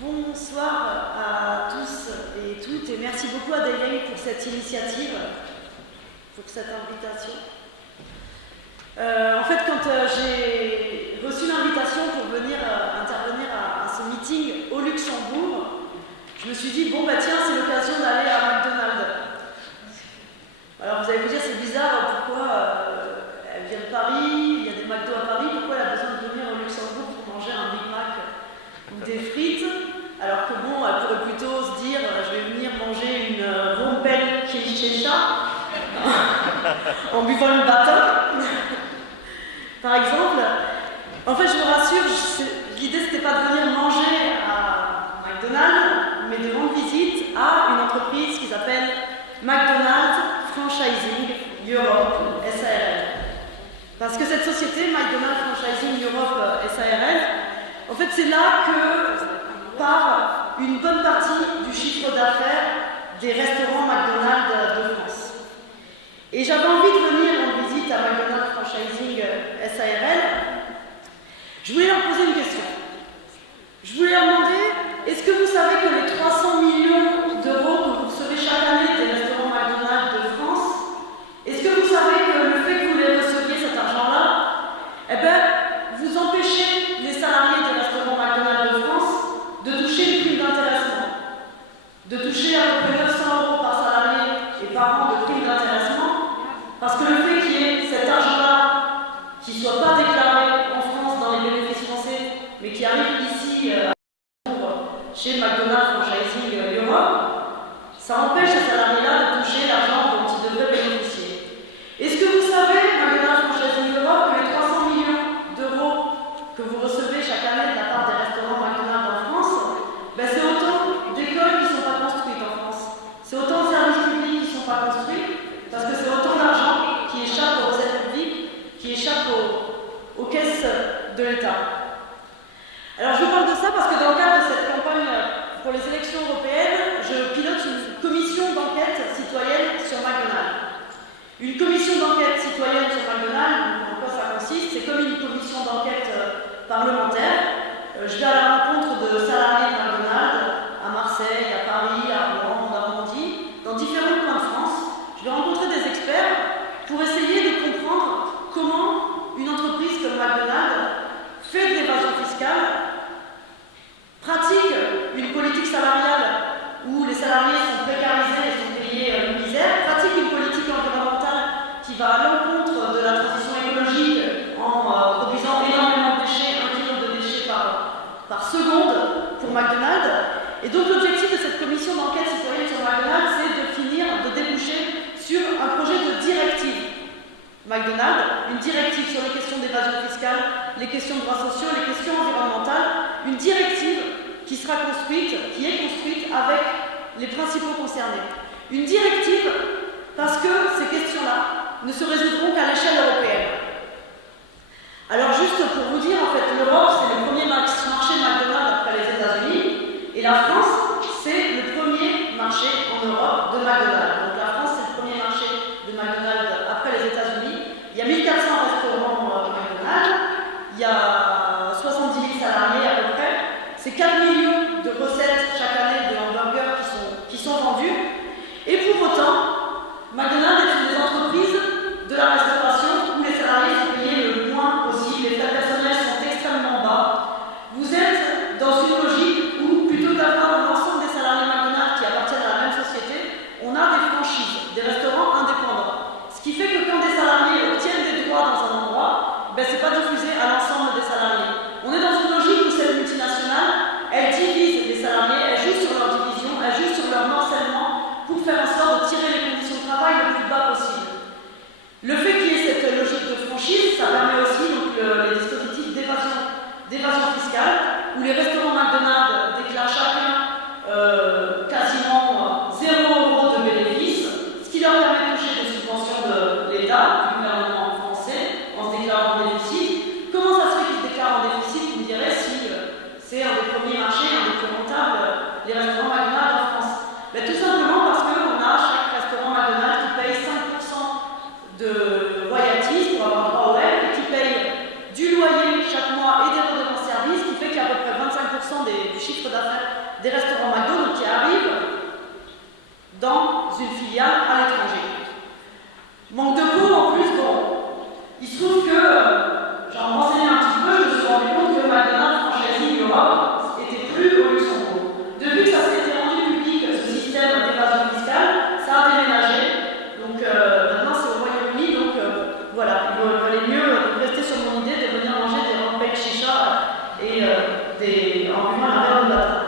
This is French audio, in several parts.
Bonsoir à tous et toutes et merci beaucoup à Dayang pour cette initiative, pour cette invitation. En fait, quand j'ai reçu l'invitation pour venir intervenir à ce meeting au Luxembourg, je me suis dit, bon bah tiens, c'est l'occasion d'aller à McDonald's. Alors vous allez vous dire, c'est bizarre, pourquoi elle vient de Paris, il y a des McDo à Paris, pourquoi elle a besoin de venir au Luxembourg pour manger un Big Mac ou des frites, alors que bon, elle pourrait plutôt se dire, je vais venir manger une rompelle Kirschencha en buvant une bâton, par exemple. En fait, je vous rassure, l'idée c'était pas de venir manger à McDonald's, mais de rendre visite à une entreprise qui s'appelle McDonald's Franchising Europe SARL. Parce que cette société, McDonald's Franchising Europe SARL, en fait, c'est là que part une bonne partie du chiffre d'affaires des restaurants McDonald's de France. Et j'avais envie de venir en visite à McDonald's Franchising SARL. Je voulais leur poser une question. Je voulais leur demander, est-ce que vous savez que les 300 millions d'euros que vous recevez chaque année des restaurants McDonald's de France, est-ce que vous savez que le fait que vous les receviez cet argent-là, eh bien, vous empêchez les salariés des restaurants McDonald's de France de toucher une prime d'intéressement, de toucher à peu près 900 € par salarié et par an de prime d'intéressement, parce que le fait qu'il y ait cet argent-là qui ne soit pas déclaré en France dans les bénéfices français, mais qui arrive ici chez McDonald's Franchising Europe, ça empêche ces salariés-là de toucher l'argent dont ils devraient bénéficier. Est-ce que vous savez, McDonald's Franchising Europe, que les 300 millions d'euros que vous recevez chaque année de la part des restaurants McDonald's en France, ben c'est autant d'écoles qui ne sont pas construites en France. C'est autant de services publics qui ne sont pas construits, parce que c'est autant d'argent qui échappe aux recettes publiques, qui échappe aux caisses de l'État. Alors je vous parle de ça parce que dans le cadre de cette campagne pour les élections européennes, je pilote une commission d'enquête citoyenne sur McDonald's. Une commission d'enquête citoyenne sur McDonald's, en quoi ça consiste? C'est comme une commission d'enquête parlementaire. Je vais à la rencontre de salariés de McDonald's à Marseille, à Paris, à Rouen, en Normandie, dans différents coins de France. Je vais rencontrer des experts pour essayer de comprendre comment une entreprise comme McDonald's fait de l'évasion fiscale, pratique une politique salariale où les salariés sont précarisés et sont payés une misère, pratique une politique environnementale qui va à l'encontre de la transition écologique en produisant énormément de déchets, 1 kg de déchets par seconde pour McDonald's. Et donc l'objectif de cette commission d'enquête citoyenne sur McDonald's, c'est de finir, de déboucher sur un projet de directive McDonald's, une directive sur les questions d'évasion fiscale, les questions de droits sociaux, les questions environnementales, une directive qui sera construite, qui est construite avec les principaux concernés. Une directive parce que ces questions-là ne se résoudront qu'à l'échelle européenne. Alors juste pour vous dire, en fait, l'Europe, c'est le premier marché McDonald's après les États-Unis, et la France, c'est le premier marché en Europe de McDonald's. Donc la France, c'est le premier marché de McDonald's après les États-Unis. Il y a 1400 restaurants McDonald's, il y a 70 000 salariés à peu près, c'est 4 millions de recettes chaque année de hamburgers qui sont vendus, et pour autant, McDonald's est une des entreprises de la restauration où les salariés sont payés le moins possible, les frais personnels sont extrêmement bas. Vous êtes dans une logique où, plutôt d'avoir l'ensemble des salariés McDonald's qui appartiennent à la même société, on a des franchises, des restaurants indépendants. Ce qui fait que quand des salariés obtiennent des droits dans un endroit, ben c'est pas diffusé à l'ensemble des salariés. On est dans une logique où cette multinationale, elle divise les salariés, elle joue sur leur division, elle joue sur leur morcellement pour faire en sorte de tirer les conditions de travail le plus bas possible. Le fait qu'il y ait cette logique de franchise, ça permet aussi donc, les dispositifs d'évasion fiscale, où les restaurants McDonald's déclarent chacun quasiment 0 € de bénéfices, ce qui leur permet de toucher des subventions de l'État, du gouvernement français, en se déclarant en déficit. Comment ça se fait qu'ils se déclarent en déficit? Vous me direz si c'est un des premiers marchés, un des plus rentables, les restaurants McDonald's en France. Ben, tout simplement parce qu'on a chaque restaurant McDonald's qui paye 5% de royalties pour avoir droit au web et qui paye du loyer chaque mois et des redevances services, qui fait qu'il y a à peu près 25% du chiffre d'affaires des restaurants McDo, donc qui arrivent dans une filiale à l'étranger. Manque de peau, en plus, bon, il se trouve que, j'en renseignais un petit peu, je me suis rendu compte que McDonald's Franchising Europe était plus au Luxembourg. Depuis que ça s'est été rendu public, ce système d'évasion fiscale, ça a déménagé. Donc maintenant c'est au Royaume-Uni, donc voilà, il valait mieux rester sur mon idée de venir manger des rampes chicha et en buvant un verre de matin.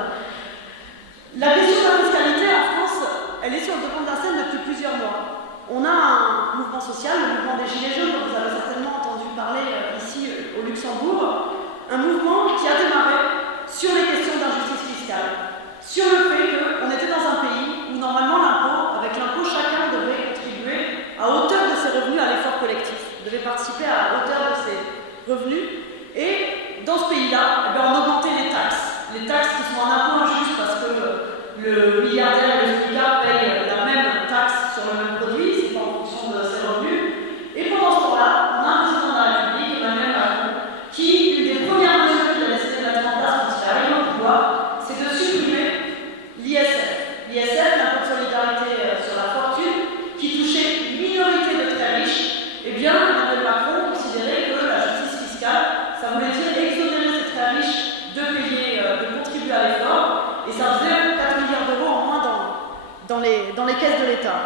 La question de la fiscalité en France, elle est sur le devant de la scène depuis plusieurs mois. On a un mouvement social, le mouvement des Gilets jaunes, dont vous avez certainement entendu parler ici au Luxembourg, un mouvement qui a démarré sur les questions d'injustice fiscale, sur le fait qu'on était dans un pays où normalement l'impôt, avec l'impôt, chacun devait contribuer à hauteur de ses revenus à l'effort collectif, devait participer à hauteur de ses revenus, et dans ce pays-là, on augmentait les taxes qui sont un impôt injuste parce que le milliardaire et le smicard payent la même taxe sur le même produit, c'est pas en fonction de ses revenus. Et pendant ce temps-là, on a un président de la République, Emmanuel Macron, qui, une des premières mesures qu'il a décidé de mettre en place quand il est arrivé au pouvoir, c'est de supprimer l'ISF. L'ISF, l'impôt de solidarité sur la fortune, qui touchait une minorité de très riches. Eh bien, Emmanuel Macron considérait que la justice fiscale, ça voulait dire exonérer ces très riches de payer, de contribuer à l'effort, et ça faisait 4 milliards d'euros en moins dans les caisses de l'État.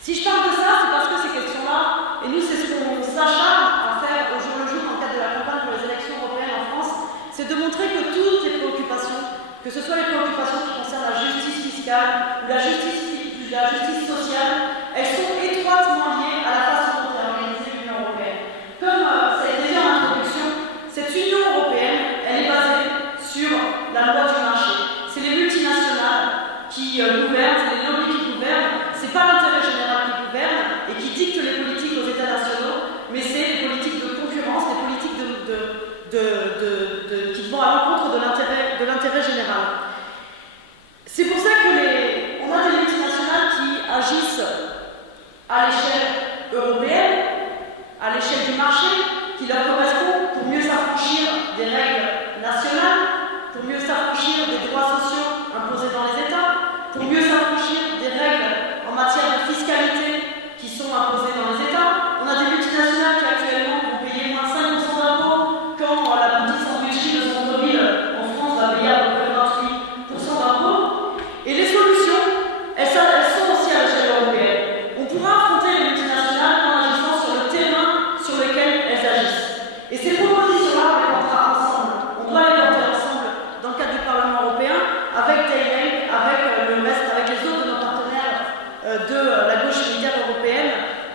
Si je parle de ça, c'est parce que ces questions-là, et nous c'est ce qu'on s'acharne à faire au jour le jour dans le cadre de la campagne pour les élections européennes en France, c'est de montrer que toutes les préoccupations, que ce soit les préoccupations qui concernent la justice fiscale ou la justice sociale, elles sont étroitement liées à la façon dont est organisée l'Union européenne. Comme ça a été dit en introduction, cette Union européenne, elle est basée sur la loi du marché. C'est les multinationales qui gouvernent, c'est les lobbies qui gouvernent, c'est pas l'intérêt général qui gouverne et qui dicte les politiques aux États nationaux, mais c'est les politiques de concurrence, les politiques qui vont à l'encontre de l'intérêt général. C'est pour ça qu'on a des multinationales qui agissent à l'échelle européenne, à l'échelle du marché, qui leur correspond pour mieux s'affranchir des règles nationales, pour mieux s'affranchir des droits sociaux imposés dans les États, pour mieux s'affranchir des règles en matière de fiscalité qui sont imposées dans les États. On a des multinationales qui actuellement vont payer moins de 5% d'impôts quand la boutique sandwicherie de centre-ville en France va payer à peu près 28% d'impôts. Et les solutions, elles sont aussi à l'échelle européenne. On pourra affronter les multinationales en agissant sur le terrain sur lequel elles agissent. Et ces propositions-là, on les portera ensemble. On doit les porter ensemble dans le cadre du Parlement européen, avec Daylight, avec le reste, avec les autres de nos partenaires de la gauche unitaire européenne.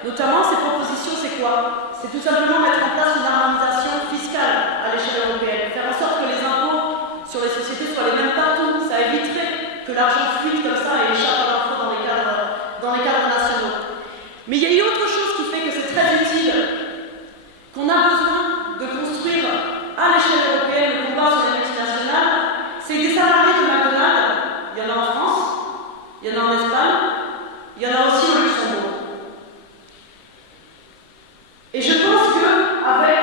Notamment, ces propositions, c'est quoi? C'est tout simplement mettre en place une harmonisation fiscale à l'échelle européenne. Faire en sorte que les impôts sur les sociétés soient les mêmes partout. Ça éviterait que l'argent fuite comme ça et échappe à l'info dans les cadres nationaux. Mais il y a une autre chose qui fait que c'est très utile, qu'on a besoin de construire à l'échelle européenne le combat sur les multinationales, c'est que des salariés de McDonald's, il y en a en France, il y en a en Espagne, il y en a aussi au Luxembourg. Et je pense qu'avec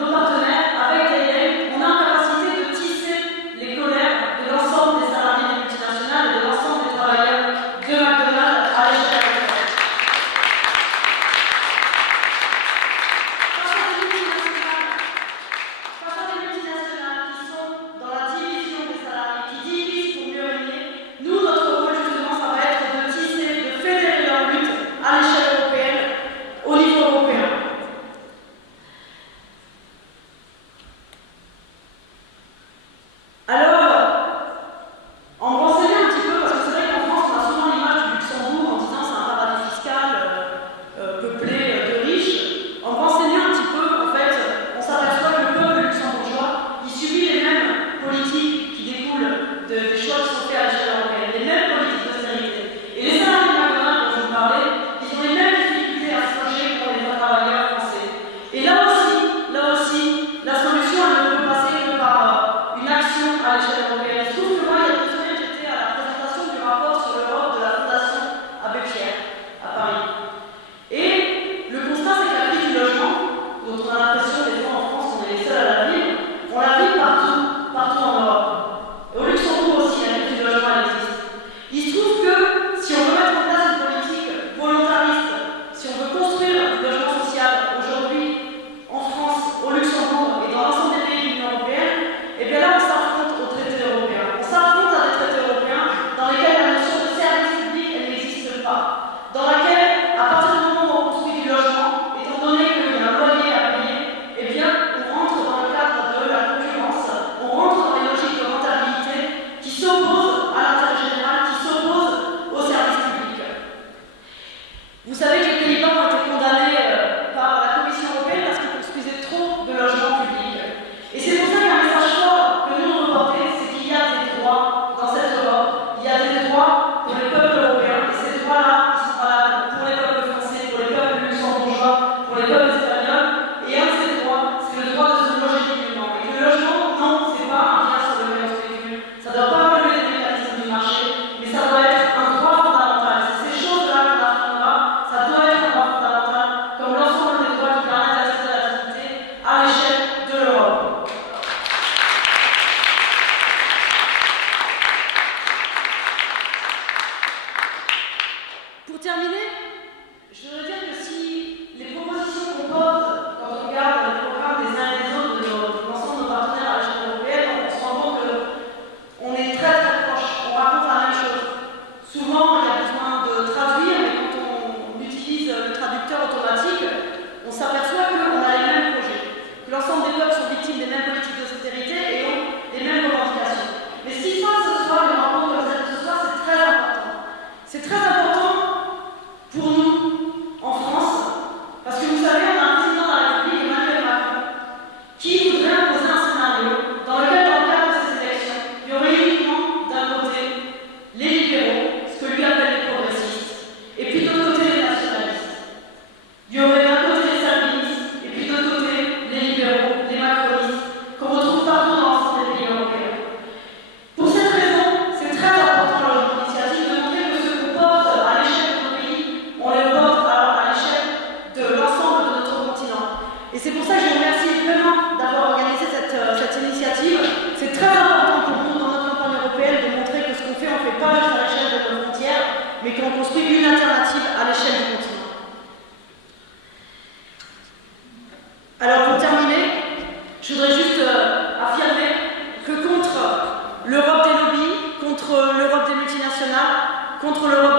nos partenaires, avec Daylight, on a la capacité de tisser les colères de l'ensemble des salariés des multinationales et de l'ensemble des travailleurs de McDonald's à l'échelle européenne. Face à des multinationales qui sont dans la division des salariés, qui divisent pour mieux régner, nous, notre rôle justement, ça va être contre le